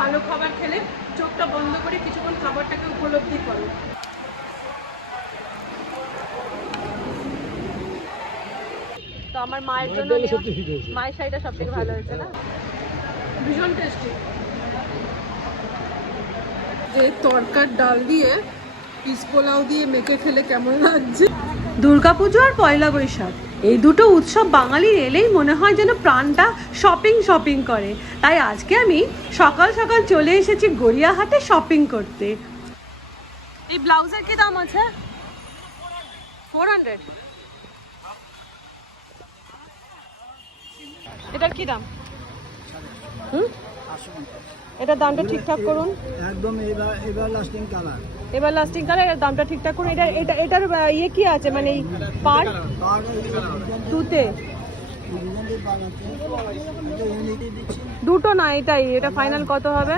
ভালো খাবার খেলে চোখটা বন্ধ করে কিছুক্ষণ খাবারটাকে উপলব্ধি করো। তো আমার মায়ের জন্য মায়ের শাড়িটা সব থেকে ভালো হয়েছে না, ভীষণ টেস্টি। যে তরকার ডাল দিয়ে পিস পোলাও দিয়ে মেখে খেলে কেমন লাগছে। দুর্গাপুজো আর পয়লা বৈশাখ এই দুটো উৎসব বাঙালির এলেই মনে হয় যেন প্রাণটা শপিং শপিং করে। তাই আজকে আমি সকাল সকাল চলে এসেছি গড়িয়াহাটে শপিং করতে। এই ব্লাউজের কি দাম আছে? 400। এটার কি দাম? এটার দামটা ঠিকঠাক করুন। একদম এবার লাস্টিং কালার। এবার লাস্টিং কালার, এর দামটা ঠিকঠাক করুন। এটার ইয়ে কি আছে, মানে এই পার দুতে দুটো না, এটা ফাইনাল কত হবে?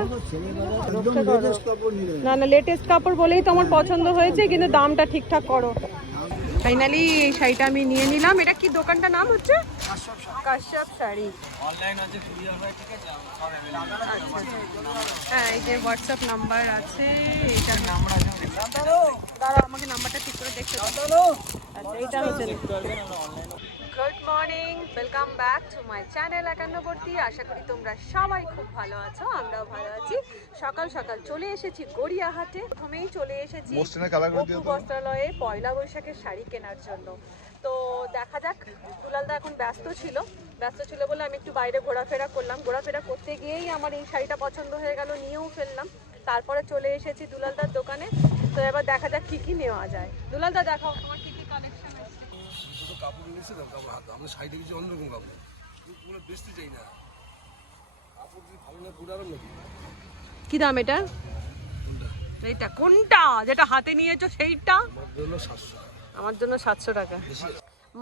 না না, লেটেস্ট কাপড় বলেই তো আমার পছন্দ হয়েছে, কিন্তু দামটা ঠিকঠাক করো। ফাইনালি এই শাড়িটা আমি নিয়ে নিলাম। এটা কি দোকানটার নাম হচ্ছে? কাশ্যপ শাড়ি। অনলাইন আছে, কুরিয়ার হয়, ঠিক আছে? হ্যাঁ, এই যে হোয়াটসঅ্যাপ নাম্বার আছে, এইটার নাম্বার আছে। দাঁড়াও, আমাকে নাম্বারটা ঠিক করে দেখতে দাও। আচ্ছা, এইটা হচ্ছে। Good morning, welcome back to my channel একান্নবর্তী। আশা করি তোমরা সবাই খুব ভালো আছো, আমরাও ভালো আছি। সকাল সকাল চলে এসেছি গড়িয়াহাটে। প্রথমেই চলে এসেছি অপু বস্ত্রালয়ে পয়লা বৈশাখের শাড়ি কেনার জন্য। তো দেখা যাক, দুলালদা এখন ব্যস্ত ছিল বলে আমি একটু বাইরে ঘোরাফেরা করলাম। ঘোরাফেরা করতে গিয়েই আমার এই শাড়িটা পছন্দ হয়ে গেল, নিয়েও ফেললাম। তারপরে চলে এসেছি দুলালদার দোকানে। তো এবার দেখা যাক কি কি নেওয়া যায়। দুলালদা দেখাও তোমার কি কি কালেকশন আছে। শুধু কাপড় নিয়েছে না, কাপড় হাত আমরা সাইডে কিছু অন্যরকম কাপড় কোনো বেচতে চাই না। কাপড় যদি ভালো না পুরানো নাকি। কি দাম এটা? এইটা কোনটা যেটা হাতে নিয়েছো সেইটা? আমার জন্য 700 টাকা।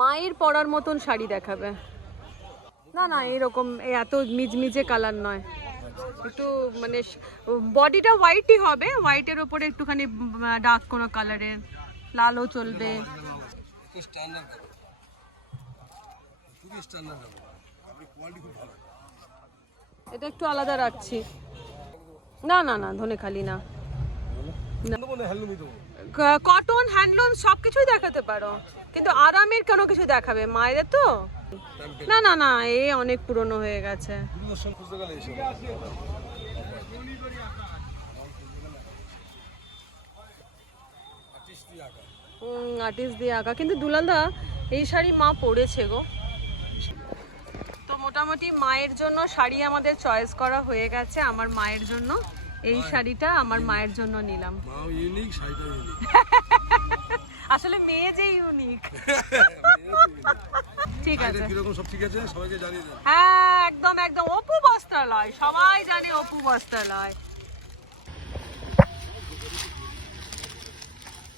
মায়ের পরার মতন শাড়ি দেখাবে। না না, এরকম এত মিজমিজে কালার নয়, একটু মানে বডিটা হোয়াইটই হবে, হোয়াইটের ওপরে একটুখানি ডার্ক কোনো কালারের, লালও চলবে। এটা একটু আলাদা রাখছি। না না না, ধনেখালি না, কটন হ্যান্ডলুম সবকিছুই দেখাতে পারো, কিন্তু আরামের কোনো কিছু দেখাবে মায়েদের তো। না না না, এ অনেক পুরনো হয়ে গেছে। আর্টিস্ট দিয়ে আঁকা, কিন্তু দুলালদা এই শাড়ি মা পরেছে গো। তো মোটামুটি মায়ের জন্য শাড়ি আমাদের চয়েস করা হয়ে গেছে। আমার মায়ের জন্য এই শাড়িটা আমার মায়ের জন্য নিলাম। আসলে মেয়ে যে ইউনিক। ঠিক আছে, হ্যাঁ একদম একদম অপু বস্ত্রালয়, সবাই জানে অপু বস্ত্রালয়।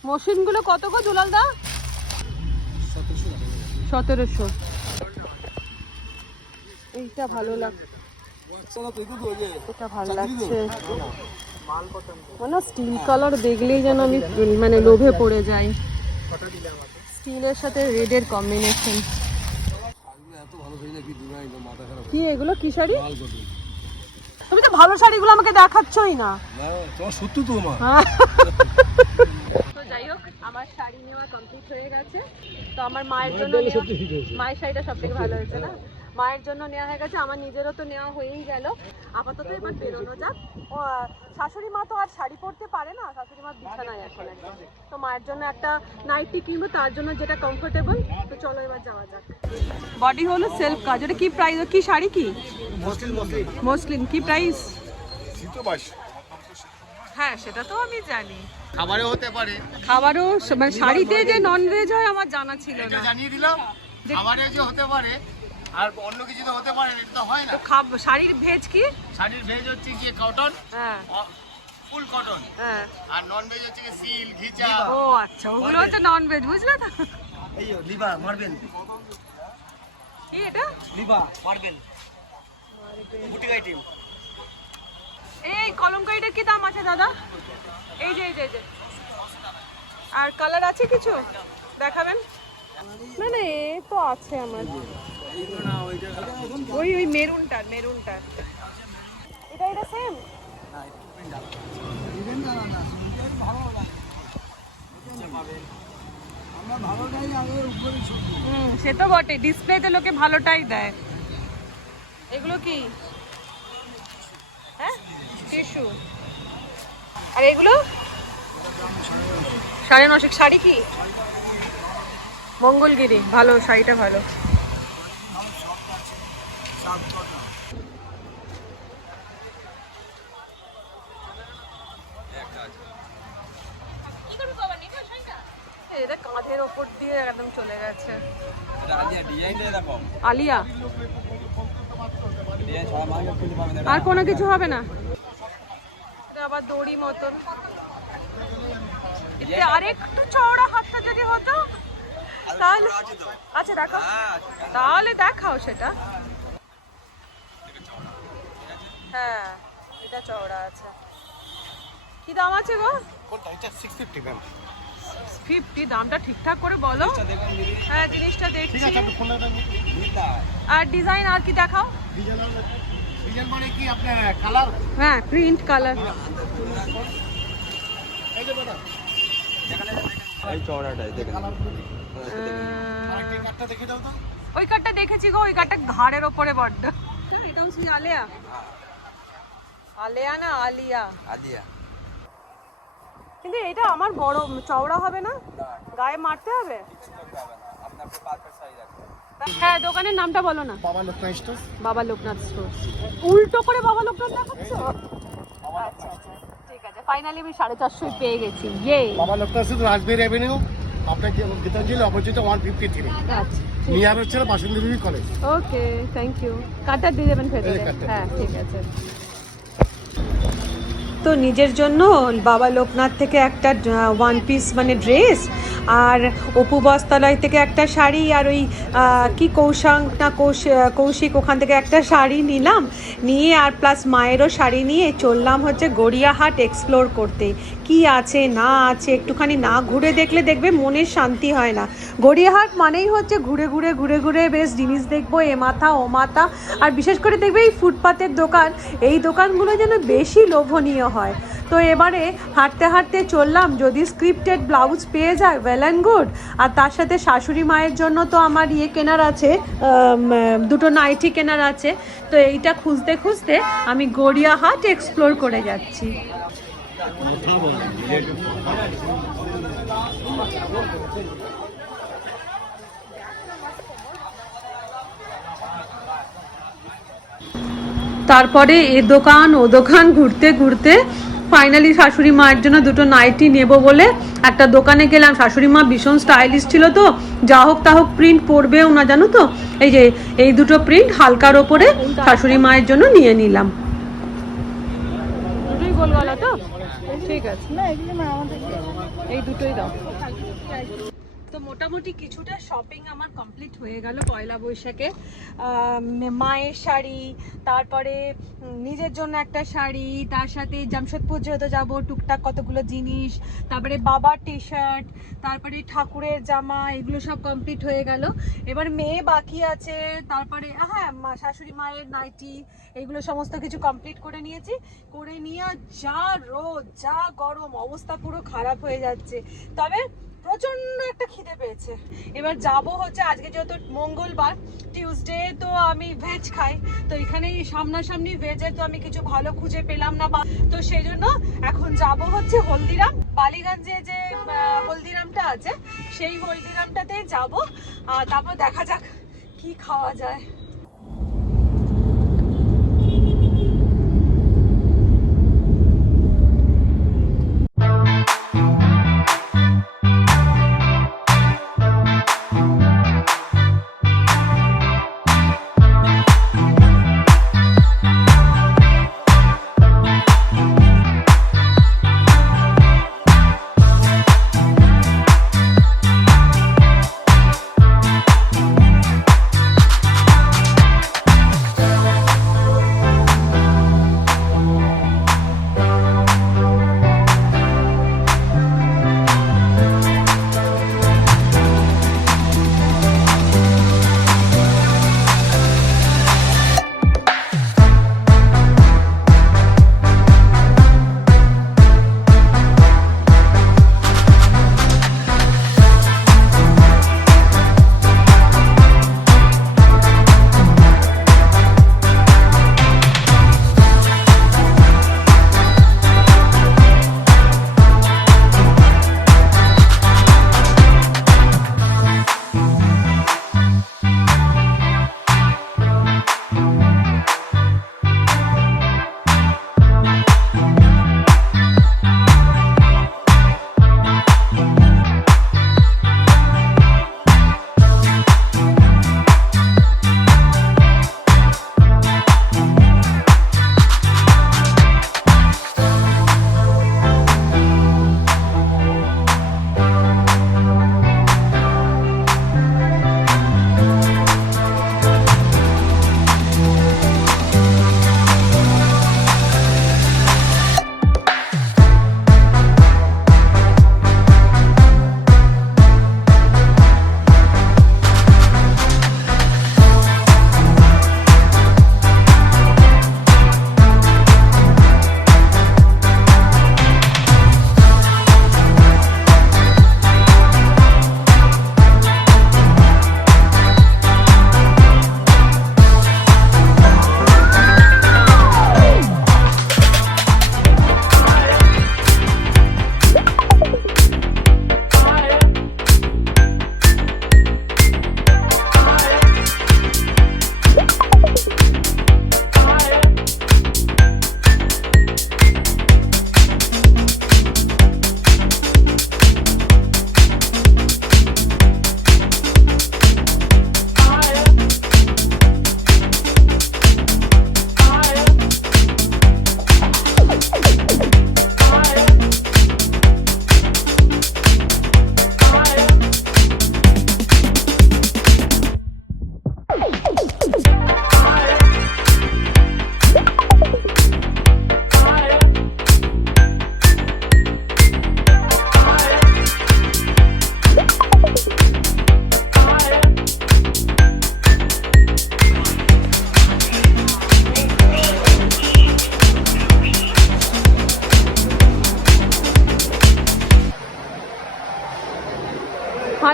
মসৃণগুলো কত গো দুলালদা? 1700। এইটা ভালো লাগছে, এটা ভালো লাগছে। মানে স্টিল কালার দেখলেই যেন আমি মানে লোভে পড়ে যাই। স্টিলের সাথে রেডের কম্বিনেশন। কি এগুলো, কি শাড়ি? তুমি তো ভালো শাড়িগুলো আমাকে দেখাচ্ছই না। সত্যি তো মা। তো যাই হোক, আমার শাড়ি নেওয়া কমপ্লিট হয়ে গেছে। তো আমার মায়ের জন্য মায়ের শাড়িটা সব থেকে ভালো হয়েছে না, মায়ের জন্য নেওয়া হয়ে গেছে। আমার নিজেরও তো নেওয়া হয়েই গেল। আপাতত এবার বেরোনো যাক। শাশুড়ি মা তো আর শাড়ি পরতে পারে না, শাশুড়ি মা বিছানায় এখন একদম। তো মায়ের জন্য একটা নাইটি কিনবো, তার জন্য যেটা কমফোর্টেবল। তো চলো এবার যাওয়া যাক। বডি হলো সেলফ কাজ। এটা কি প্রাইস? কি শাড়ি? কি মসলিন? কি প্রাইস? হ্যাঁ সেটা তো আমি জানি, খাবারও হতে পারে, খাবারও মানে শাড়িতে যে নন ভেজ হয় আমার জানা ছিল না। জানিয়ে দিলাম, খাবারে যে হতে পারে আর অন্য কিছু তো হতে পারে, এটা তো হয় না। তো শাড়ির ভেজ কি? শাড়ির ভেজ হচ্ছে কি কটন, হ্যাঁ ফুল কটন, হ্যাঁ। আর নন ভেজ হচ্ছে কি সিল, ঘিচা। ও আচ্ছা, ওগুলো হচ্ছে নন ভেজ, বুঝলে তো? এই লিবা মার্বেল, কি এটা? লিবা মার্বেল বুটিক আইটেম। এই কলমকারিটার কি দাম আছে দাদা? এই যে এই যে এই যে। আর কালার আছে কিছু দেখাবেন? না না, এ তো আছে আমার, ওই মেরুনটার। এটা সেম দিবেন না না ভালো লাগে আমরা ভালোটাই আগে উপরে ছবি। সে তো বটে, ডিসপ্লেতে লোকে ভালোটাই দেয়। এগুলো কি? হ্যাঁ, টিস্যু। আর এগুলো 950। শাড়ি কি? মঙ্গলগিরি। ভালো, শাড়িটা ভালো। এটা কাঁধের ওপর দিয়ে একদম চলে গেছে। আলিয়া। আর কোনো কিছু হবে না? এটা আবার দড়ি মতন। আর একটু চওড়া হাতটা যদি হতো তাহলে। আচ্ছা দেখাও, তাহলে দেখাও সেটা। হ্যাঁ, এটা চওড়া আছে। কি দাম আছে গো? 650 ম্যাম। 650। দামটা ঠিকঠাক করে বলো। হ্যাঁ, জিনিসটা দেখছি। আর ডিজাইন আর কি দেখাও? ডিজাইন মানে কি আপনার কালার? হ্যাঁ, প্রিন্ট কালার। এই যে ম্যাডাম এই চওড়াটাই দেখেন। আরেকটা কাটটা দেখে দাও তো। ওই কাটটা দেখেছি গো, ওই কাটটা ঘাড়ের ওপরে বড্ড। এটাও সেই আলিয়া। আলিয়া না আলিয়া? আদিয়া। কিন্তু এটা আমার বড় চওড়া হবে না? গায়ে মারতে হবে? হ্যাঁ, দোকানের নামটা বলো না। বাবা লোকনাথ স্টোর। বাবা লোকনাথ স্টোর। উল্টো করে বাবা লোকনাথ দেখাচ্ছ? আচ্ছা, ঠিক আছে। ফাইনালি আমি 450 পেয়ে গেছি। ইয়ে। বাবা লোকনাথ স্টোর, রাজবাড়ী অ্যাভিনিউ, আপনাকে গীতাঞ্জলি অপোজিটে 153। আচ্ছা, নিয়ার হচ্ছে Basanti Devi college. Okay, thank you. কাটা দিয়ে দেবেন ভেতরে? হ্যাঁ, ঠিক আছে। তো নিজের জন্য বাবা লোকনাথ থেকে একটা 1 পিস মানে ড্রেস, আর অপু বস্ত্রালয় থেকে একটা শাড়ি, আর ওই কি কৌশিক ওখান থেকে একটা শাড়ি নিলাম। নিয়ে আর প্লাস মায়েরও শাড়ি নিয়ে চললাম হচ্ছে গড়িয়াহাট এক্সপ্লোর করতে। কি আছে না আছে একটুখানি না ঘুরে দেখলে দেখবে মনের শান্তি হয় না। গড়িয়াহাট মানেই হচ্ছে ঘুরে ঘুরে ঘুরে ঘুরে বেশ জিনিস দেখবো, এ মাথা ও মাথা। আর বিশেষ করে দেখবে এই ফুটপাতের দোকান, এই দোকানগুলো যেন বেশি লোভনীয় হয়। তো এবারে হাঁটতে হাঁটতে চললাম, যদি স্ক্রিপ্টেড ব্লাউজ পেয়ে যায় ওয়েল অ্যান্ড গুড। আর তার সাথে শাশুড়ি মায়ের জন্য তো আমার ইয়ে কেনার আছে, দুটো নাইটি কেনার আছে। তো এইটা খুঁজতে খুঁজতে আমি গড়িয়াহাট এক্সপ্লোর করে যাচ্ছি। তারপরে এ দোকান ও দোকান ঘুরতে ঘুরতে ফাইনালি শাশুড়ি মায়ের জন্য দুটো নাইটি নেব বলে একটা দোকানে গেলাম। শাশুড়ি মা ভীষণ স্টাইলিশ ছিল, তো যা হোক তা হোক প্রিন্ট পরবেও না জানো তো। এই যে এই দুটো প্রিন্ট হালকার ওপরে শাশুড়ি মায়ের জন্য নিয়ে নিলাম। দুটোই গোল গলা তো? ঠিক আছে, এই দুটোই দাও। তো মোটামুটি কিছুটা শপিং আমার কমপ্লিট হয়ে গেল পয়লা বৈশাখে। মায়ের শাড়ি, তারপরে নিজের জন্য একটা শাড়ি, তার সাথে জামশেদপুর যেহেতু যাবো টুকটাক কতগুলো জিনিস, তারপরে বাবার টি শার্ট, তারপরে ঠাকুরের জামা, এগুলো সব কমপ্লিট হয়ে গেল। এবার মেয়ে বাকি আছে, তারপরে হ্যাঁ শাশুড়ি মায়ের নাইটি, এগুলো সমস্ত কিছু কমপ্লিট করে নিয়েছি। করে নিয়ে যা রোদ যা গরম, অবস্থা পুরো খারাপ হয়ে যাচ্ছে। তবে প্রচন্ড একটা খিদে পেয়েছে। এবার যাব হচ্ছে, আজকে যেহেতু মঙ্গলবার, টিউসডে তো আমি ভেজ খাই, তো এখানে সামনাসামনি ভেজের তো আমি কিছু ভালো খুঁজে পেলাম না, তো সেই জন্য এখন যাব হচ্ছে হলদিরাম। বালিগঞ্জে যে হলদিরামটা আছে সেই হলদিরামটাতেই যাব, আর তারপর দেখা যাক কি খাওয়া যায়।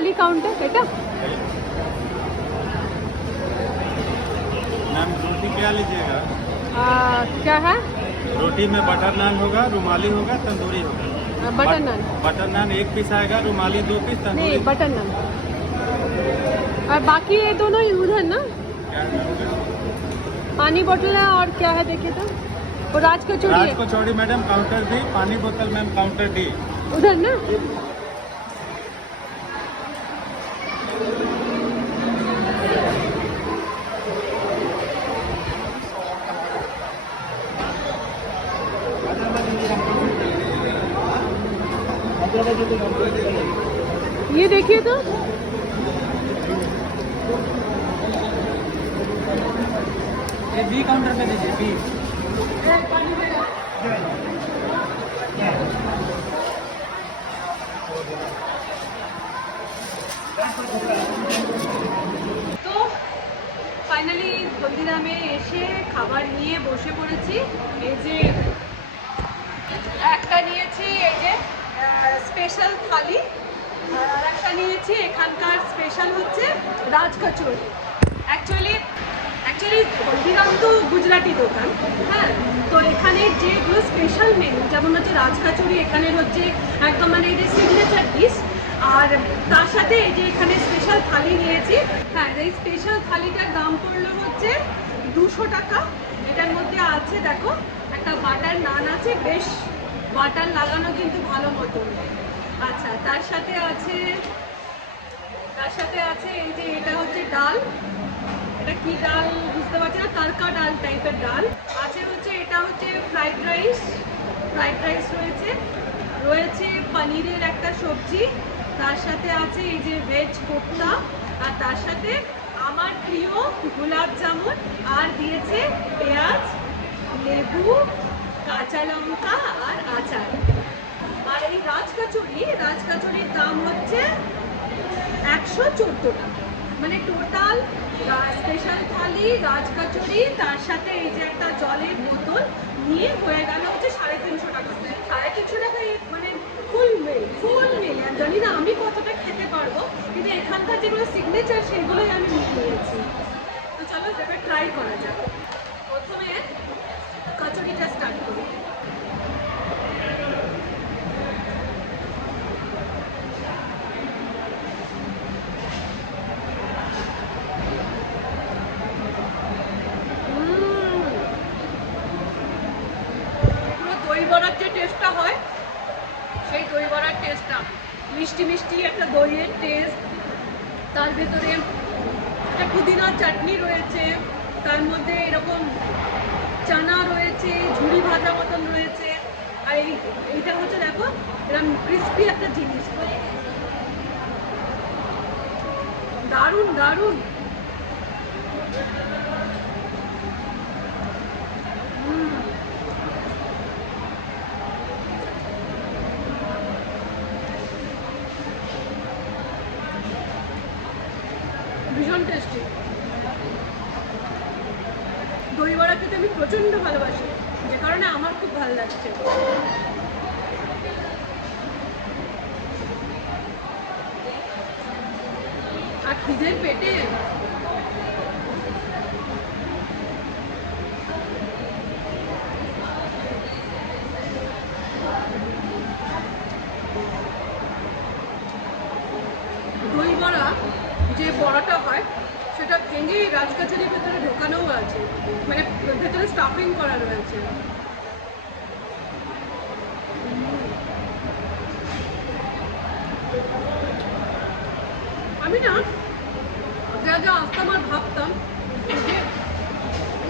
थाली काउंटर बेटा। मैम रोटी क्या लीजिएगा? क्या है? रोटी में बटर नान होगा, रुमाली होगा, तंदूरी होगा। बटर नान। बटर नान 1 पीस आएगा, रुमाली 2 पीस, तंदूरी नहीं बटर नान। और बाकी ये दोनों ही उधर ना, क्या है? पानी बोतल है और क्या है देखिए तो, वो राज कचौड़ी राज है कचौड़ी मैडम काउंटर डी, पानी बोतल मैम काउंटर डी। उधर ना। ये देखिए तो, ये बी काउंटर पे दीजिए बी। তো ফাইনালি হলদিরামে এসে খাবার নিয়ে বসে পড়েছি। এই যে একটা নিয়েছি এই যে স্পেশাল থালি, আর একটা নিয়েছি এখানকার স্পেশাল হচ্ছে রাজ কচুরি। অ্যাকচুয়ালি হলদিরাম তো গুজরাটি দোকান, হ্যাঁ, তো এখানে যেগুলো স্পেশাল মেনু যেমন হচ্ছে রাজ কচুরি এখানের হচ্ছে একদম মানে এই যে সিগনেচার ডিশ, আর তার সাথে এই যে এখানে স্পেশাল থালি নিয়েছি। হ্যাঁ, এই স্পেশাল থালিটার দাম পড়লো হচ্ছে 200 টাকা। এটার মধ্যে আছে দেখো একটা বাটার নান আছে, বেশ বাটার লাগানো কিন্তু ভালো মতো। আচ্ছা, তার সাথে আছে এই যে এটা হচ্ছে ডাল, এটা কি ডাল বুঝতে পারছি না, তারকা ডাল টাইপের ডাল আছে। হচ্ছে এটা হচ্ছে ফ্রাইড রাইস রয়েছে পনিরের একটা সবজি, তার সাথে আছে এই যে ভেজ কোফতা, আর তার সাথে আমার প্রিয় গোলাপ জামুন, আর দিয়েছে পেঁয়াজ, লেবু, কাঁচা লঙ্কা আর আচার। আর এই রাজ কচুরির দাম হচ্ছে 114 টাকা। মানে টোটাল স্পেশাল থালি, রাজ কচুরি, তার সাথে এই যে একটা জলের বোতল নিয়ে হয়ে গেল হচ্ছে 350 টাকা। 350 টাকায় মানে ফুল মিল। জানি না আমি কতটা খেতে পারবো, কিন্তু এখানকার যেগুলো সিগনেচার সেগুলোই আমি নিয়েছি। তো চলো এবার ট্রাই করা যাক। প্রথমে কচুরিটা স্টার্ট করি। দই বড়ার যে টেস্টটা হয় সেই দই বড়ার টেস্টটা, মিষ্টি একটা দইয়ের টেস্ট, তার ভেতরে একটা পুদিনার চাটনি রয়েছে, তার মধ্যে এরকম চানা রয়েছে, ঝুড়ি ভাজা মতন রয়েছে, আর এইটা হচ্ছে দেখো এরকম ক্রিস্পি একটা জিনিস। দারুণ। ভীষণ টেস্টি। দই বড়া খেতে আমি প্রচণ্ড ভালোবাসি, যে কারণে আমার খুব ভালো লাগছে। আর খিদের পেটে দই বড়া যে বড়াটা হয় সেটা ভেঙে রাজ কচুরির ভেতরে ঢোকানোও আছে, মানে ভেতরে স্টাফিং করা রয়েছে। আমি না যা আসতাম আর ভাবতাম যে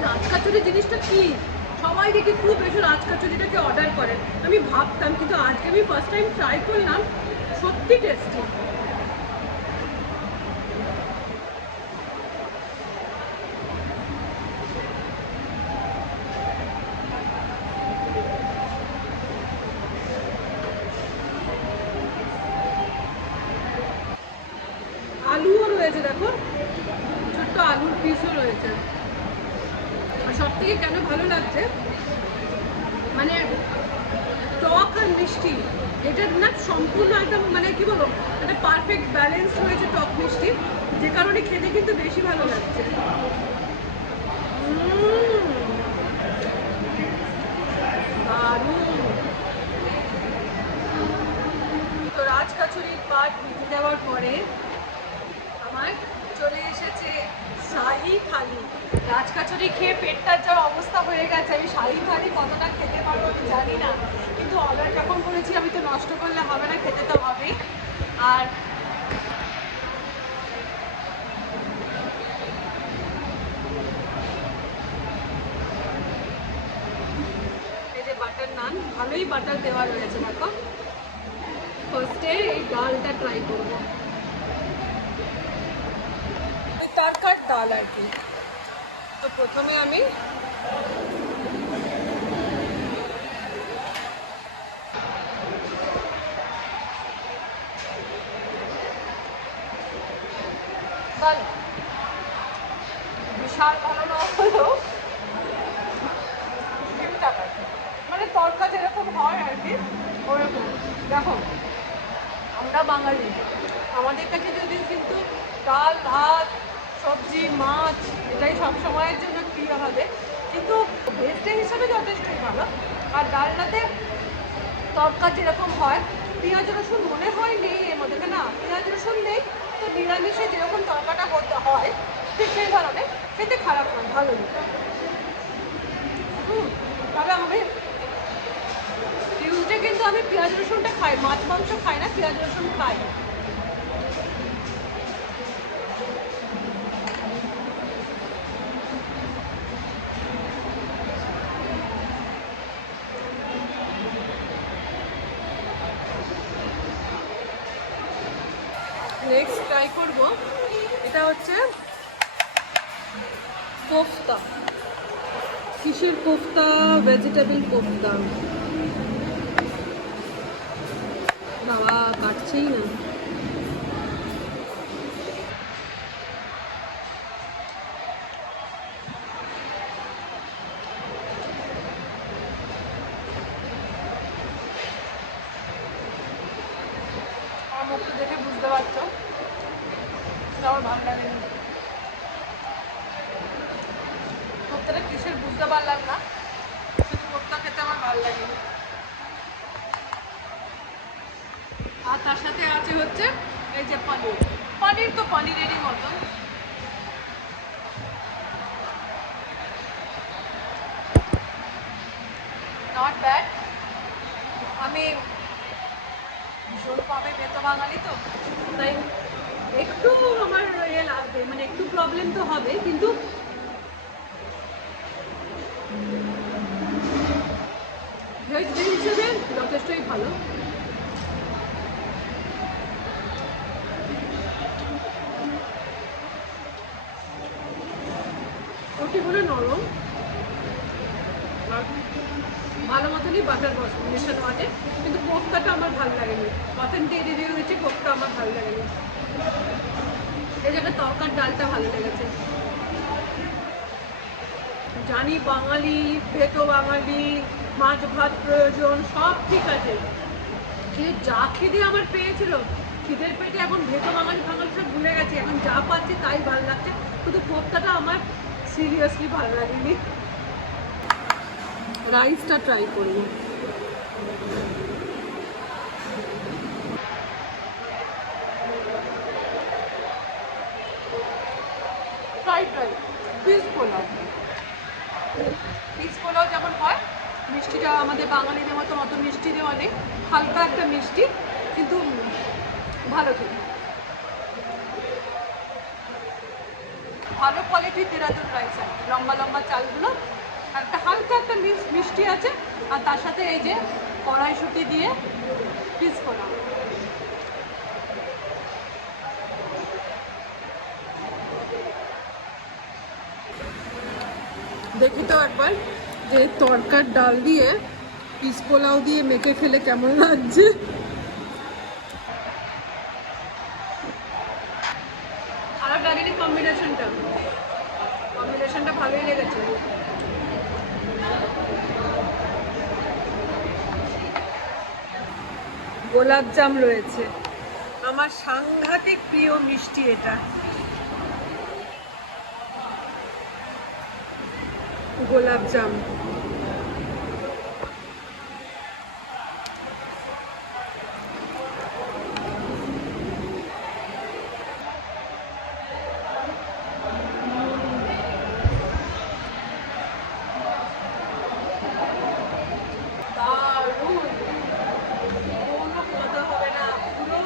রাজ কচুরি জিনিসটা কি, সবাই দেখি খুব বেশি রাজ কচুরিটাকে অর্ডার করে, আমি ভাবতাম, কিন্তু আজকে আমি ফার্স্ট টাইম ট্রাই করলাম, সত্যি টেস্টি। আলুও রয়েছে দেখো, ছোট্ট আলুর পিসও রয়েছে। আর সব থেকে কেন ভালো লাগছে, মানে টক আর মিষ্টি, এটা না সম্পূর্ণ একদম মানে কি বলবো, মানে পারফেক্ট ব্যালেন্স হয়েছে টক মিষ্টি, যে কারণে খেতে কিন্তু বেশি ভালো লাগছে। দারুণ। তো রাজকাচুরির পাট মিটে দেওয়ার পরে আমার চলে এসেছে শাহি থালি। রাজকাচুরি খেয়ে পেটটার যা অবস্থা হয়ে গেছে, আমি শাহি থালি কতটা খেতে পারবো আমি জানি না, কিন্তু অর্ডার যখন করেছি আমি তো নষ্ট করলে হবে না, খেতে তো হবেই। আর এই যে বাটার নান, ভালোই বাটার দেওয়া রয়েছে। দেখো ফার্স্টে এই ডালটা ট্রাই করবো, তারকার ডাল আর কি। তো প্রথমে আমি ভালো, বিশাল ভালো না হলেও ঠিকঠাক আছে, মানে তরকা যেরকম হয় আর কি ওরকম। দেখো আমরা বাঙালি, আমাদের কাছে যদি কিন্তু ডাল ভাত সবজি মাছ এটাই সব সময়ের জন্য প্রিয় হবে, কিন্তু ভেজটা হিসাবে যথেষ্টই ভালো। আর ডালটাতে তরকা যেরকম হয়, পেঁয়াজ রসুন মনে হয় নেই এর মধ্যে, না পেঁয়াজ রসুন নেই, তো নিরামিষে যেরকম তরকাটা হতে হয় ঠিক সেই ধরনের, খেতে খারাপ নয়, ভালো। তবে আমি টিউসডে কিন্তু আমি পেঁয়াজ রসুনটা খাই, মাছ মাংস খাই না, পেঁয়াজ রসুন খাই। নেক্সট ট্রাই করবো, এটা হচ্ছে কোফতা। কিসের কোফতা? ভেজিটেবল কোফতা। বাবা কাটছেই না। আমার মুখটা দেখে বুঝতে পারছো আমার ভালো লাগেনি। কোফতাটা কিসের বুঝতে পারলাম না, শুধু কোফতা খেতে আমার ভালো লাগেনি। আর তার সাথে আছে হচ্ছে এই যে পনির। পনির তো পনিরেরই মতন, নট ব্যাড। আমি ভীষণভাবে বেতো বাঙালি তো, তাই একটু আমার ইয়ে লাগবে, মানে একটু প্রবলেম তো হবে, কিন্তু ভেজ হিসেবে যথেষ্টই ভালো। রুটিগুলো নরম, ভালো মতনই বাটার মেশানো আছে, কিন্তু কোফতাটা আমার ভালো লাগেনি। অথেন্টিক রিভিউ হয়েছে, কোফতা আমার ভালো লাগেনি। এই জায়গায় তরকার ডালটা ভালো লেগেছে। জানি বাঙালি, ভেতো বাঙালি, মাছ ভাত প্রয়োজন, সব ঠিক আছে, কিন্তু যা খিদে আমার পেয়েছিল, খিদের পেটে এখন ভেতো বাঙালি বাঙালি সব ভুলে গেছি, এখন যা পাচ্ছি তাই ভালো লাগছে, শুধু কোফতাটা আমার সিরিয়াসলি ভালো লাগেনি। রাইসটা ট্রাই করব। Fried rice, piece pulao. Piece pulao যেমন হয়, মিষ্টিটা আমাদের বাঙালিদের মতো অত মিষ্টি দেওয়া নেই, হালকা একটা মিষ্টি, কিন্তু ভালো খেতে, ভালো কোয়ালিটির দেরাদুন রাইস আছে, লম্বা লম্বা চালগুলো, একটা হালকা একটা মিষ্টি আছে, আর তার সাথে এই যে কড়াইশুঁটি দিয়ে পিস পোলাও। দেখি তো একবার যে তরকার ডাল দিয়ে পিস পোলাও দিয়ে মেখে খেলে কেমন লাগছে। খারাপ লাগেনি কম্বিনেশনটা ভালোই লেগেছে। গোলাপ জাম রয়েছে। আমার সাংঘাতিক প্রিয় মিষ্টি এটা। গোলাপ জাম দারুণ, কোনো কথা হবে না, পুরো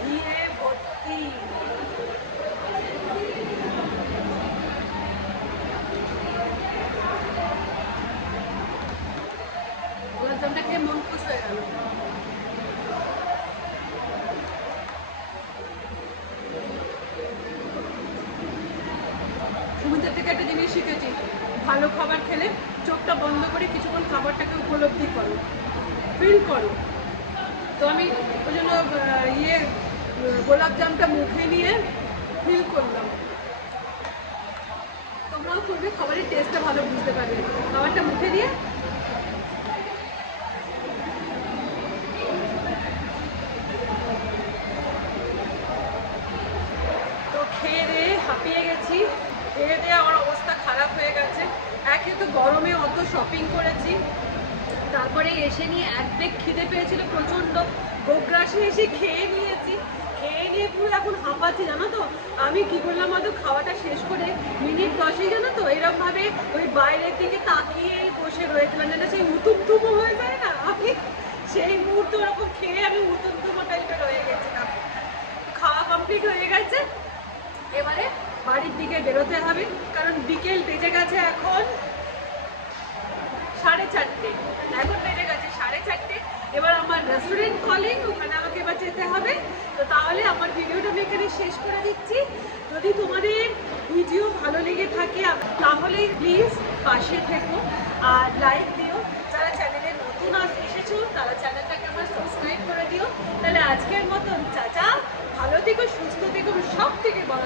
ঘিয়ে ভর্তি। গোলাপ জামটা খেয়ে মন খুশ হয়ে গেল। সমুদ্র থেকে একটা জিনিস শিখেছি, ভালো খাবার খেলে চোখটা বন্ধ করে কিছুক্ষণ খাবারটাকে উপলব্ধি করো, ফিল করো। তো আমি ওই জন্য গোলাপ জামটা মুখে নিয়ে ফিল করলাম। তোমরাও করবে, খাবারের টেস্টটা ভালো বুঝতে পারবে খাবারটা মুখে দিয়ে। তো খেয়ে দিয়ে হাঁপিয়ে গেছি, খেয়ে দিয়ে আমার অবস্থা খারাপ হয়ে গেছে। একে তো গরমে অত শপিং করেছি, তারপরে এসে নিয়ে এক ব্যাগ খিদে পেয়েছিল প্রচণ্ড, গোগ্রাসে এসে খেয়ে নিয়েছি। খেয়ে নিয়ে পুরো এখন হাঁপাচ্ছি জানো তো। আমি কি করলাম হয়তো খাওয়াটা শেষ করে মিনিট 10 জানো তো এরকমভাবে ওই বাইরের দিকে তাকিয়ে বসে রয়েছিলাম, যেন সেই উতুমতুমো হয়ে যায় না, আমি সেই মুহূর্তে ওরকম খেয়ে আমি উতুমতুমো টাইপের হয়ে গেছিলাম। খাওয়া কমপ্লিট হয়ে গেছে, এবারে বাড়ির দিকে বেরোতে হবে, কারণ বিকেল বেজে গেছে এখন 4:30। এখন বেজে গেছে 4:30। এবার আমার রেস্টুরেন্ট কলিং, ওখানে আমাকে এবার যেতে হবে। তো তাহলে আমার ভিডিওটা আমি এখানে শেষ করে দিচ্ছি। যদি তোমাদের ভিডিও ভালো লেগে থাকে তাহলে প্লিজ পাশে থেকো আর লাইক দিও। যারা চ্যানেলে নতুন এসেছো তারা চ্যানেলটাকে আমার সাবস্ক্রাইব করে দিও। তাহলে আজকের মতন চাচা, ভালো থেকো, সুস্থ থেকো, সব থেকে বড়